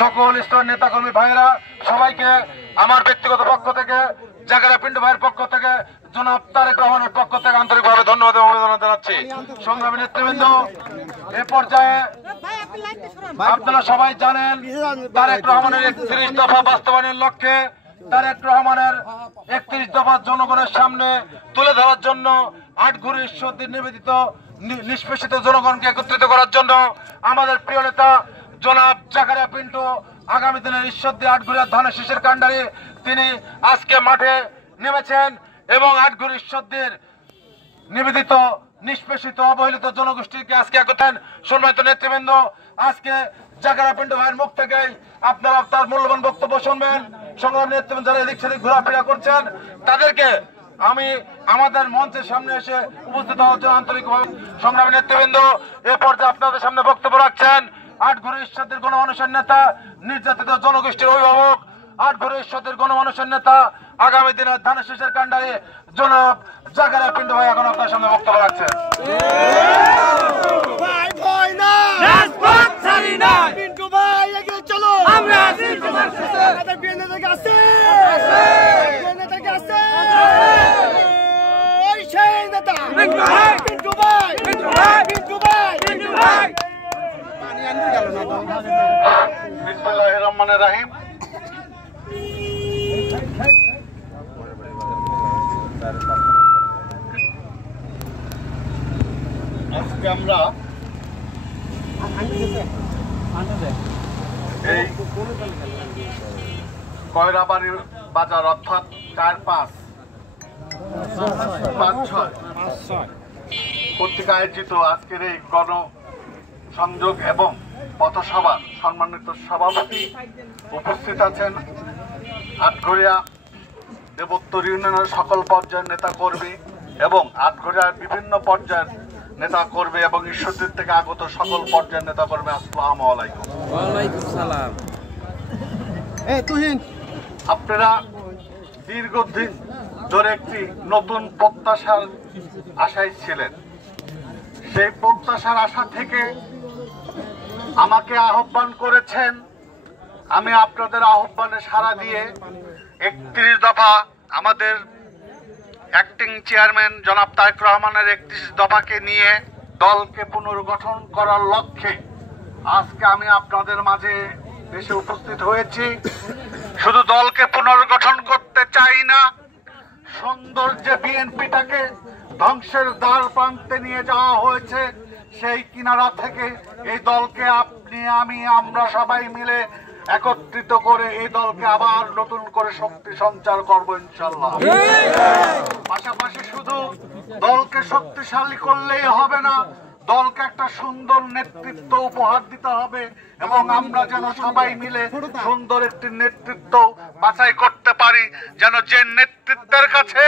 সকল স্তরের নেতাকর্মী ভাইয়েরা সবাইকে আমার ব্যক্তিগত পক্ষ থেকে, জাগারা পিন্টু ভাইয়ের পক্ষ থেকে, জনাব তারেক রহমানের পক্ষ থেকে আন্তরিকভাবে ধন্যবাদ এবং অভিনন্দন জানাচ্ছি। সংগ্রামী নেতৃবৃন্দ, এ পর্যায়ে আপনারা সবাই জানেন তারেক রহমানের 31 দফা বাস্তবায়নের লক্ষ্যে তারেক রহমানের 31 দফা জনগণের সামনে তুলে ধরার জন্য আটঘরে ঈশ্বরদের নিবেদিত নিষ্পেষিত জনগণকে একত্রিত করার জন্য আমাদের প্রিয় নেতা জনাব জাকারিয়া পিন্টু আগামী দিনের ঈশ্বরদী আটঘরিয়া ধানের শীষের কাণ্ডারি তিনি আজকে মাঠে নেমেছেন এবং আটঘর ঈশ্বরদের নিবেদিত নিষ্পেষিত অবহেলিত জনগোষ্ঠীকে আজকে একত্রেন। সম্মানিত নেতৃবৃন্দ, আজকে জাকারিয়া পিন্টু ভাইয়ের মুখ থেকে আপনারা তার মূল্যবান বক্তব্য শুনবেন। সংগ্রামী নেতৃবৃন্দ যারা এদিক সেদিক ঘোরাফেরা করছেন তাদেরকে আমি আমাদের মঞ্চের সামনে এসে উপস্থিত হওয়ার জন্য আন্তরিকভাবে সংগ্রামী নেতৃবৃন্দ এ পর্যায়ে আপনাদের সামনে বক্তব্য রাখছেন আটঘরে ঈশ্বরদের গণমানুষের নেতা, নির্যাতিত জনগোষ্ঠীর অভিভাবক, আটঘরে ঈশ্বরদের গণমানুষের নেতা, আগামী দিনের ধানের শীষের কাণ্ডারি জনাব জাকারিয়া পিন্টু ভাই এখন আপনার সামনে বক্তব্য রাখছেন। বিসমিল্লাহির রহমানির রহিম। আজকে আমরা এই কয়রাবাড়ি বাজার অর্থাৎ 4-5-5-6 পত্রিকা আয়োজিত আজকের এই গণসংযোগ এবং পথসভার সম্মানিত সভাপতি উপস্থিত আছেন আটঘরিয়া দেবোত্তর ইউনিয়নের সকল পর্যায়ের নেতা কর্মী এবং আটঘরিয়ার বিভিন্ন পর্যায়ের নেতা কর্মী এবং ঈশ্বরদীর থেকে আগত সকল পর্যায়ের নেতা কর্মী, আসসালামু আলাইকুম। ওয়ালাইকুম সালাম। আপনারা দীর্ঘদিন ধরে একটি নতুন প্রত্যাশার আশায় ছিলেন। সেই প্রত্যাশার আশা থেকে আমাকে আহ্বান করেছেন। আমি আপনাদের আহ্বানে সাড়া দিয়ে 31 দফা আমাদের অ্যাক্টিং চেয়ারম্যান জনাব তারেক রহমানের 31 দফাকে নিয়ে দলকে পুনর্গঠন করার লক্ষ্যে আজকে আমি আপনাদের মাঝে এসে উপস্থিত হয়েছি। শুধু দলকে পুনর্গঠন করতে চাই না, সুন্দর যে বিএনপিটাকে ধ্বংসের দ্বার প্রান্তে নিয়ে যাওয়া হয়েছে সেই কিনারা থেকে এই দলকে আপনি আমি আমরা সবাই মিলে একত্রিত করে এই দলকে আবার নতুন করে শক্তি সঞ্চার করবো ইনশাল্লাহ। পাশাপাশি শুধু দলকে শক্তিশালী করলেই হবে না, দলকে একটা সুন্দর নেতৃত্ব উপহার দিতে হবে এবং আমরা যেন সবাই মিলে সুন্দর একটি নেতৃত্ব বাছাই করতে পারি, যেন যে নেতৃত্বের কাছে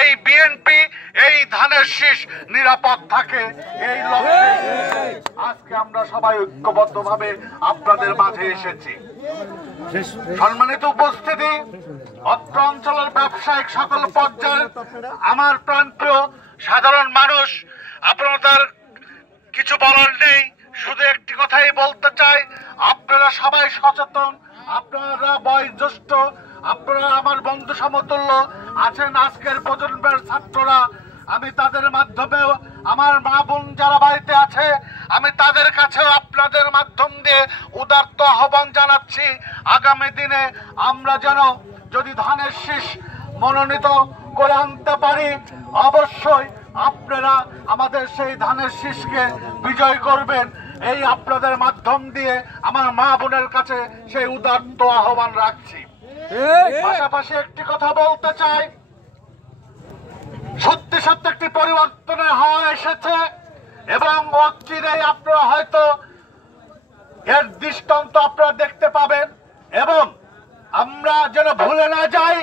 এই বিএনপি, এই ধানের শীষ নিরাপদ থাকে। এই লক্ষ্যে আজকে আমরা সবাই ঐক্যবদ্ধভাবে আপনাদের মাঝে এসেছি। সম্মানিত উপস্থিতি, অত্র অঞ্চলের ব্যবসায়িক সকল পর্যায়ের আমার প্রান্তীয় সাধারণ মানুষ, আপনাদের কিছু বলার নেই, শুধু একটি কথাই বলতে চাই, আপনারা সবাই সচেতন, আপনারা বয়োজ্যেষ্ঠ, আপনারা আমার বন্ধু সমতুল্য আছেন আজকের প্রজন্মের ছাত্ররা। আমি তাদের মাধ্যমেও আমার মা বোন যারা বাড়িতে আছে আমি তাদের কাছেও আপনাদের মাধ্যম দিয়ে উদাত্ত আহ্বান জানাচ্ছি, আগামী দিনে আমরা যেন যদি ধানের শীষ মনোনীত করে আনতে পারি, অবশ্যই আপনারা আমাদের সেই ধানের শীষকে বিজয় করবেন। এই আপনাদের মাধ্যম দিয়ে আমার মা বোনের কাছে সেই উদাত্ত আহ্বান রাখছি। পাশাপাশি একটি কথা বলতে চাই, সত্যি সত্যি একটি পরিবর্তনের হাওয়া এসেছে এবং অচিরেই আপনারা হয়তো এর দৃষ্টান্ত আপনারা দেখতে পাবেন এবং আমরা যেন ভুলে না যাই,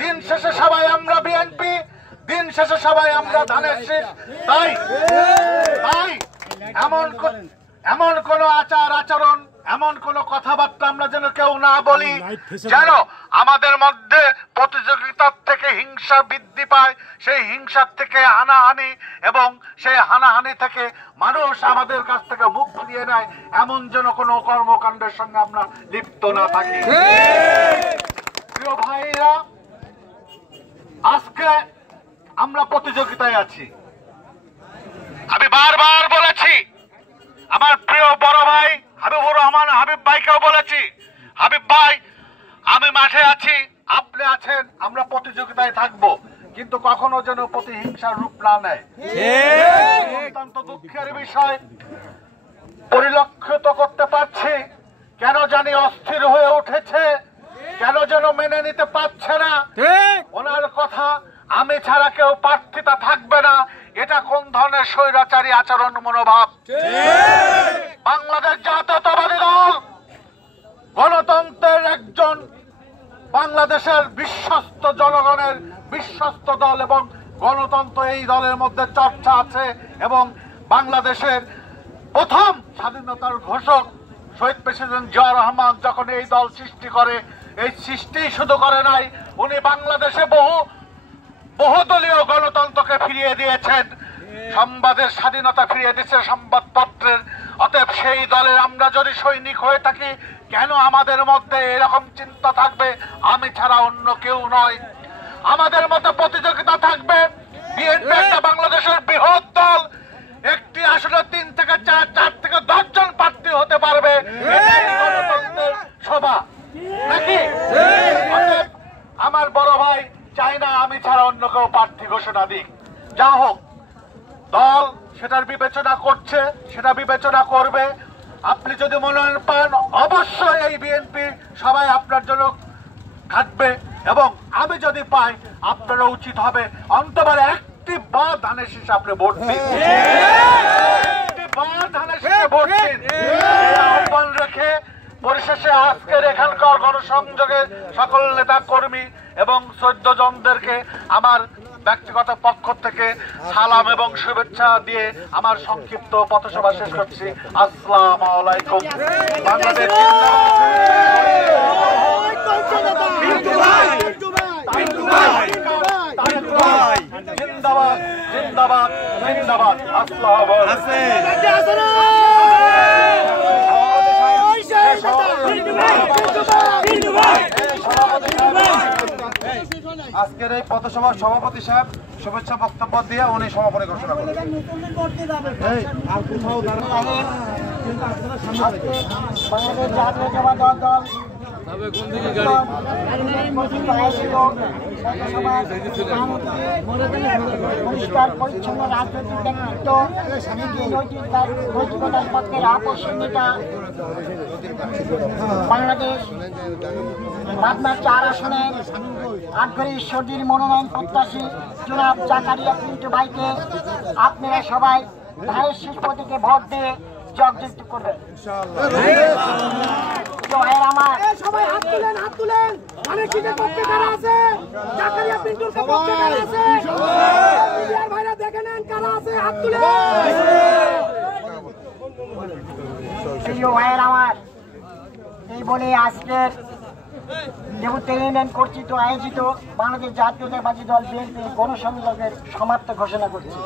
দিন শেষে সবাই আমরা বিএনপি, দিন শেষে সবাই আমরা ধানের শীষ। তাই এমন কোন আচার আচরণ এমন কোন কথাবার্তা আমরা যেন কেউ না বলি যেন আমাদের মধ্যে প্রতিযোগিতার থেকে হিংসা বৃদ্ধি পায়, সেই হিংসার থেকে হানাহানি এবং সেই হানাহানি থেকে মানুষ আমাদের কাছ থেকে মুখ ফিরিয়ে নেয়, এমন যেন কোনো কর্মকাণ্ডের সঙ্গে আমরা লিপ্ত না থাকি। প্রিয় ভাইরা, আজকে আমরা প্রতিযোগিতায় আছি। আমি বারবার বলেছি, আমার প্রিয় বড় ভাই হাবিবুর রহমান হাবিব ভাইকেও বলেছি, হাবিব ভাই আমি মাঠে আছি, আপনি আছেন, আমরা প্রতিযোগিতায় থাকবো, কিন্তু কখনো যেন প্রতিহিংসার রূপ না নেয়। অত্যন্ত দুঃখের বিষয় পরিলক্ষিত করতে পারছি, কেন জানি অস্থির হয়ে উঠেছে, কেন যেন মেনে নিতে পারছে না ওনার কথা, আমি ছাড়া কেউ প্রার্থিতা থাকবে না। এটা কোন ধরনের স্বৈরাচারী আচরণ মনোভাব? বাংলাদেশ জাতীয়তাবাদী দল গণতন্ত্রের একজন, বাংলাদেশের বিশ্বস্ত জনগণের বিশ্বস্ত দল এবং গণতন্ত্র এই দলের মধ্যে চর্চা আছে। এবং বাংলাদেশের প্রথম স্বাধীনতার ঘোষক শহীদ প্রেসিডেন্ট জিয়াউর রহমান যখন এই দল সৃষ্টি করে, এই সৃষ্টি শুধু করে নাই, উনি বাংলাদেশে বহুদলীয় গণতন্ত্রকে ফিরিয়ে দিয়েছেন, সংবাদের স্বাধীনতা ফিরিয়ে দিয়েছে সংবাদপত্রের। অতএব সেই দলের আমরা যদি সৈনিক হয়ে থাকি, কেন আমাদের মধ্যে এরকম চিন্তা থাকবে আমি ছাড়া অন্য কেউ নয়? আমাদের মধ্যে প্রতিযোগিতা থাকবে। বিএনপি একটা বাংলাদেশের বৃহৎ দল, একটি আসলে 3 থেকে 4 থেকে 10 জন প্রার্থী হতে পারবে, গণতন্ত্রের শোভা নাকি? আমার বড় ভাই চাই না আমি ছাড়া অন্য কেউ প্রার্থী ঘোষণা দিক। যা হোক, দল সেটার বিবেচনা করছে, সেটা বিবেচনা করবে। আপনি যদি মনোনয়ন পান, অবশ্যই এই বিএনপি সবাই আপনার জন্য খাটবে, এবং আমি যদি পাই আপনারা উচিত হবে অন্তবার একটি বার ধানের শীষে আপনি ভোট দিন, ধানের শীষে ভোট দিন। আহ্বান রেখে পরিশেষে আজকের এখানকার গণসংযোগের সকল নেতা কর্মী এবং 14 জনদেরকে আমার ব্যক্তিগত পক্ষ থেকে সালাম এবং শুভেচ্ছা দিয়ে আমার সংক্ষিপ্ত পথসভা শেষ করছি। আসসালামু আলাইকুম। বাংলাদেশ জিন্দাবাদ, জিন্দাবাদ, জিন্দাবাদ। আসসালামু আজকের এই পথসভার সভাপতি সাহেব শুভেচ্ছা বক্তব্য দিয়ে উনি সমাপনী ঘোষণা করেন। পরিষ্কার পরিচ্ছন্ন রাজনৈতিক ব্যক্তিত্ব, নৈতিকতার পক্ষের আকর্ষণীয়তা, বাংলাদেশ পাবনা 4 আসনের আগ্রহী ঈশ্বরদীর মনোনয়ন প্রত্যাশী জনাব জাকারিয়া পিন্টু ভাইকে আপনারা সবাই ধানের শীষ প্রতীকে ভোট দিয়ে জয়যুক্ত করবেন। সবাই হাত তুলেন, হাত তুলেন। ধানের শীষের পক্ষে কারা আছে? জাকারিয়া পিন্টুর পক্ষে কারা আছে? মিডিয়ার ভাইরা দেখে নেন কারা আছে, হাত তুলেন। প্রিয় ভাইয়ের আমার, এই বলে আজকের দেবুত্তর ইউনিয়ন কর্তৃক আয়োজিত বাংলাদেশ জাতীয়তাবাদী দল বিএনপি গণসংযোগের সমাপ্ত ঘোষণা করছি।